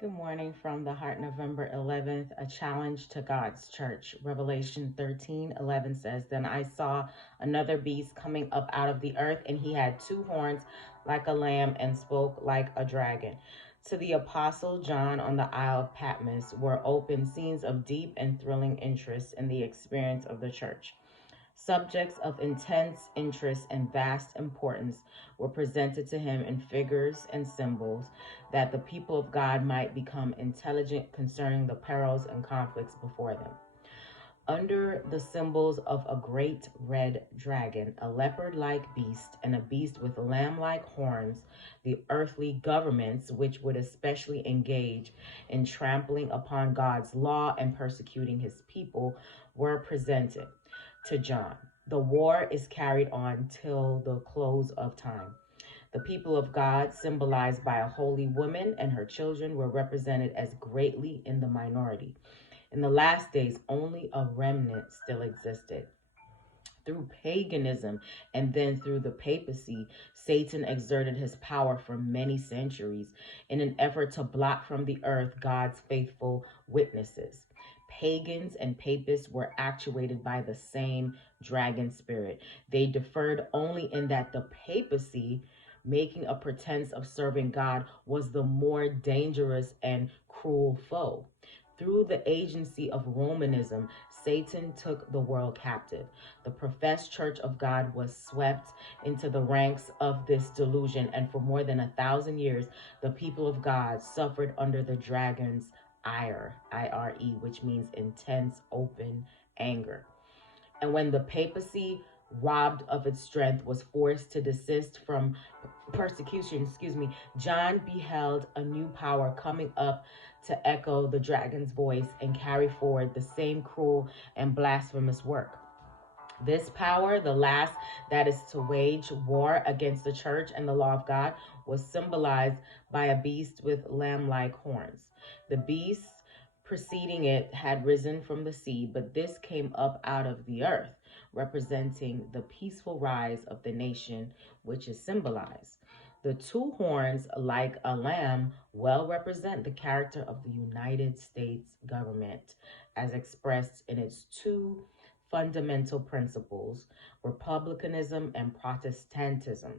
Good morning from the Heart, November 11th, a challenge to God's church. Revelation 13:11 says, Then I saw another beast coming up out of the earth, and he had two horns like a lamb and spoke like a dragon. To the apostle John on the Isle of Patmos were open scenes of deep and thrilling interest in the experience of the church. Subjects of intense interest and vast importance were presented to him in figures and symbols that the people of God might become intelligent concerning the perils and conflicts before them. Under the symbols of a great red dragon, a leopard like beast, and a beast with lamb like horns, the earthly governments, which would especially engage in trampling upon God's law and persecuting his people, were presented to John. The war is carried on till the close of time. The people of God, symbolized by a holy woman and her children, were represented as greatly in the minority. In the last days, only a remnant still existed. Through paganism and then through the papacy, Satan exerted his power for many centuries in an effort to blot from the earth God's faithful witnesses. Pagans and papists were actuated by the same dragon spirit. They differed only in that the papacy, making a pretense of serving God, was the more dangerous and cruel foe. Through the agency of Romanism, Satan took the world captive. The professed church of God was swept into the ranks of this delusion, and for more than 1,000 years, the people of God suffered under the dragon's ire, I-R-E, which means intense, open anger. And when the papacy, robbed of its strength, was forced to desist from persecution, John beheld a new power coming up to echo the dragon's voice and carry forward the same cruel and blasphemous work. This power, the last that is to wage war against the church and the law of God, was symbolized by a beast with lamb-like horns. The beast preceding it had risen from the sea, but this came up out of the earth, representing the peaceful rise of the nation, which is symbolized. The two horns, like a lamb, well represent the character of the United States government as expressed in its two fundamental principles, republicanism and Protestantism.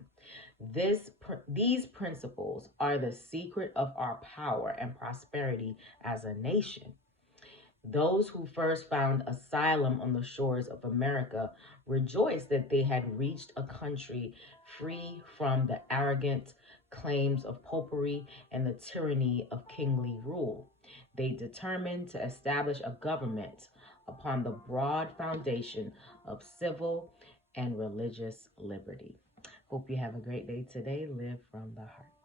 These principles are the secret of our power and prosperity as a nation. Those who first found asylum on the shores of America rejoiced that they had reached a country free from the arrogant claims of popery and the tyranny of kingly rule. They determined to establish a government upon the broad foundation of civil and religious liberty. Hope you have a great day today. Live from the heart.